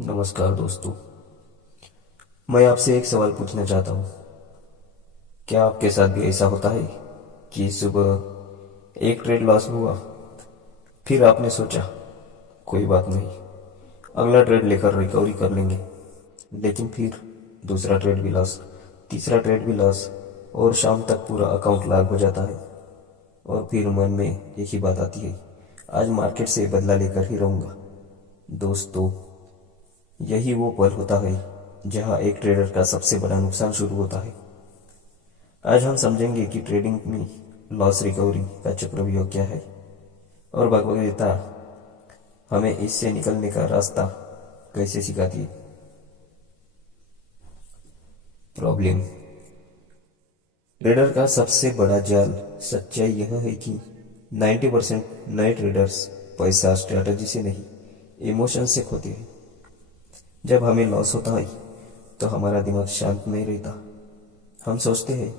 नमस्कार दोस्तों। मैं आपसे एक सवाल पूछना चाहता हूँ। क्या आपके साथ भी ऐसा होता है कि सुबह एक ट्रेड लॉस हुआ, फिर आपने सोचा कोई बात नहीं, अगला ट्रेड लेकर रिकवरी कर लेंगे, लेकिन फिर दूसरा ट्रेड भी लॉस, तीसरा ट्रेड भी लॉस, और शाम तक पूरा अकाउंट लाल हो जाता है। और फिर मन में एक ही बात आती है, आज मार्केट से बदला लेकर ही रहूँगा। दोस्तों, यही वो पल होता है जहाँ एक ट्रेडर का सबसे बड़ा नुकसान शुरू होता है। आज हम समझेंगे कि ट्रेडिंग में लॉस रिकवरी का चक्रव्यूह क्या है, और भगवद गीता हमें इससे निकलने का रास्ता कैसे सिखाती है। प्रॉब्लम। ट्रेडर का सबसे बड़ा जाल सच्चाई यह है कि 90% नए ट्रेडर्स पैसा स्ट्रैटेजी से नहीं, इमोशन से खोते हैं। जब हमें लॉस होता है तो हमारा दिमाग शांत नहीं रहता। हम सोचते हैं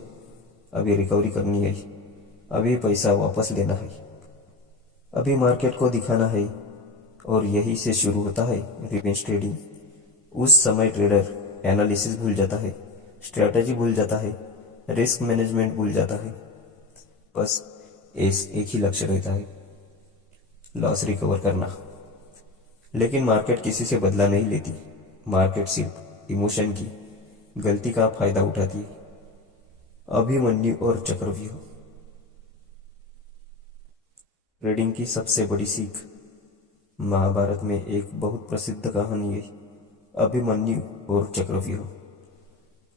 अभी रिकवरी करनी है, अभी पैसा वापस लेना है, अभी मार्केट को दिखाना है, और यही से शुरू होता है रिवेंज ट्रेडिंग। उस समय ट्रेडर एनालिसिस भूल जाता है, स्ट्रैटेजी भूल जाता है, रिस्क मैनेजमेंट भूल जाता है। बस एक ही लक्ष्य रहता है, लॉस रिकवर करना। लेकिन मार्केट किसी से बदला नहीं लेती। मार्केट सिर्फ इमोशन की गलती का फायदा उठाती है। अभिमन्यु और चक्रव्यूह। ट्रेडिंग की सबसे बड़ी सीख। महाभारत में एक बहुत प्रसिद्ध कहानी है, अभिमन्यु और चक्रव्यूह।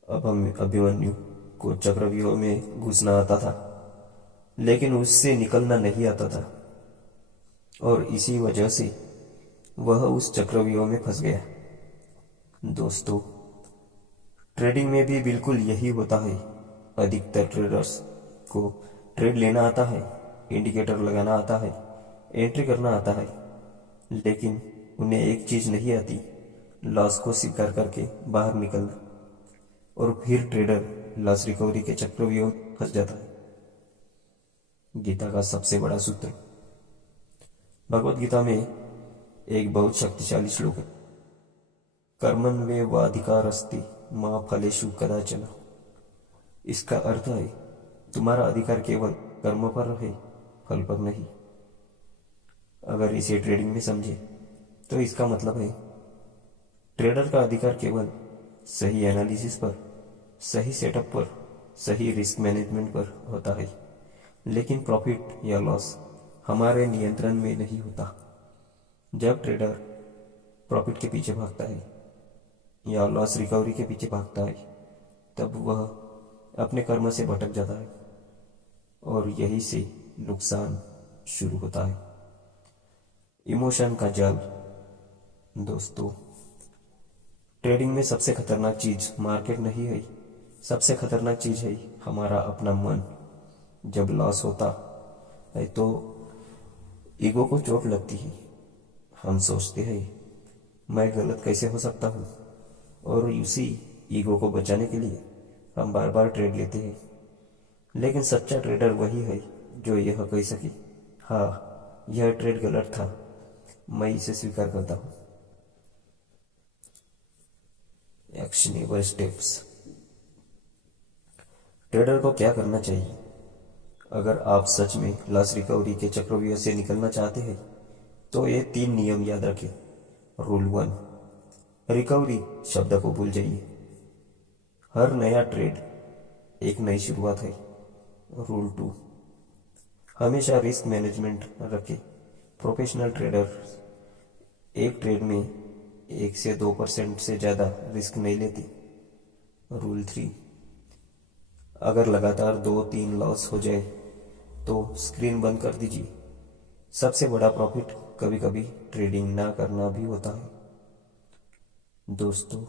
अब हम अभिमन्यु को चक्रव्यूह में घुसना आता था, लेकिन उससे निकलना नहीं आता था, और इसी वजह से वह उस चक्रव्यूह में फंस गया। दोस्तों, ट्रेडिंग में भी बिल्कुल यही होता है। अधिकतर ट्रेडर्स को ट्रेड लेना आता है, इंडिकेटर लगाना आता है, एंट्री करना आता है, लेकिन उन्हें एक चीज नहीं आती, लॉस को स्वीकार करके बाहर निकलना। और फिर ट्रेडर लॉस रिकवरी के चक्रव्यूह में फंस जाता है। गीता का सबसे बड़ा सूत्र। भगवत गीता में एक बहुत शक्तिशाली श्लोक है, कर्मण्येवाधिकारस्ते मा फलेषु कदाचन। इसका अर्थ है, तुम्हारा अधिकार केवल कर्म पर है, फल पर नहीं। अगर इसे ट्रेडिंग में समझे तो इसका मतलब है, ट्रेडर का अधिकार केवल सही एनालिसिस पर, सही सेटअप पर, सही रिस्क मैनेजमेंट पर होता है। लेकिन प्रॉफिट या लॉस हमारे नियंत्रण में नहीं होता। जब ट्रेडर प्रॉफिट के पीछे भागता है या लॉस रिकवरी के पीछे भागता है, तब वह अपने कर्म से भटक जाता है, और यही से नुकसान शुरू होता है। इमोशन का जाल। दोस्तों, ट्रेडिंग में सबसे खतरनाक चीज मार्केट नहीं है, सबसे खतरनाक चीज है हमारा अपना मन। जब लॉस होता है तो ईगो को चोट लगती है। हम सोचते हैं मैं गलत कैसे हो सकता हूँ, और उसी ईगो को बचाने के लिए हम बार बार ट्रेड लेते हैं। लेकिन सच्चा ट्रेडर वही है जो यह कह सके, हाँ यह ट्रेड गलत था, मैं इसे स्वीकार करता हूँ। Actionable steps. ट्रेडर को क्या करना चाहिए? अगर आप सच में लॉस रिकवरी के चक्रव्यूह से निकलना चाहते हैं तो ये 3 नियम याद रखें। रूल 1, रिकवरी शब्द को भूल जाइए। हर नया ट्रेड एक नई शुरुआत है। रूल 2, हमेशा रिस्क मैनेजमेंट रखें। प्रोफेशनल ट्रेडर एक ट्रेड में 1 से 2% से ज़्यादा रिस्क नहीं लेते। रूल 3, अगर लगातार 2-3 लॉस हो जाए तो स्क्रीन बंद कर दीजिए। सबसे बड़ा प्रॉफिट कभी कभी ट्रेडिंग ना करना भी होता है। दोस्तों,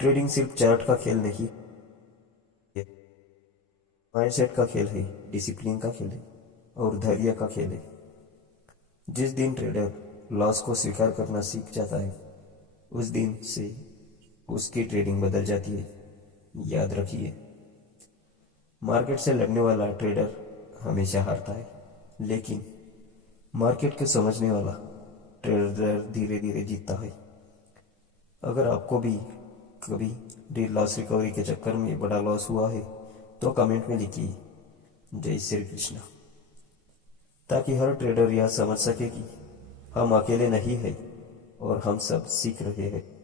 ट्रेडिंग सिर्फ चार्ट का खेल नहीं, माइंडसेट का खेल है, डिसिप्लिन का खेल है, और धैर्य का खेल है। जिस दिन ट्रेडर लॉस को स्वीकार करना सीख जाता है, उस दिन से उसकी ट्रेडिंग बदल जाती है। याद रखिए, मार्केट से लड़ने वाला ट्रेडर हमेशा हारता है, लेकिन मार्केट को समझने वाला ट्रेडर धीरे धीरे जीतता है। अगर आपको भी कभी डे लॉस रिकवरी के चक्कर में बड़ा लॉस हुआ है तो कमेंट में लिखिए जय श्री कृष्ण, ताकि हर ट्रेडर यह समझ सके कि हम अकेले नहीं हैं और हम सब सीख रहे हैं।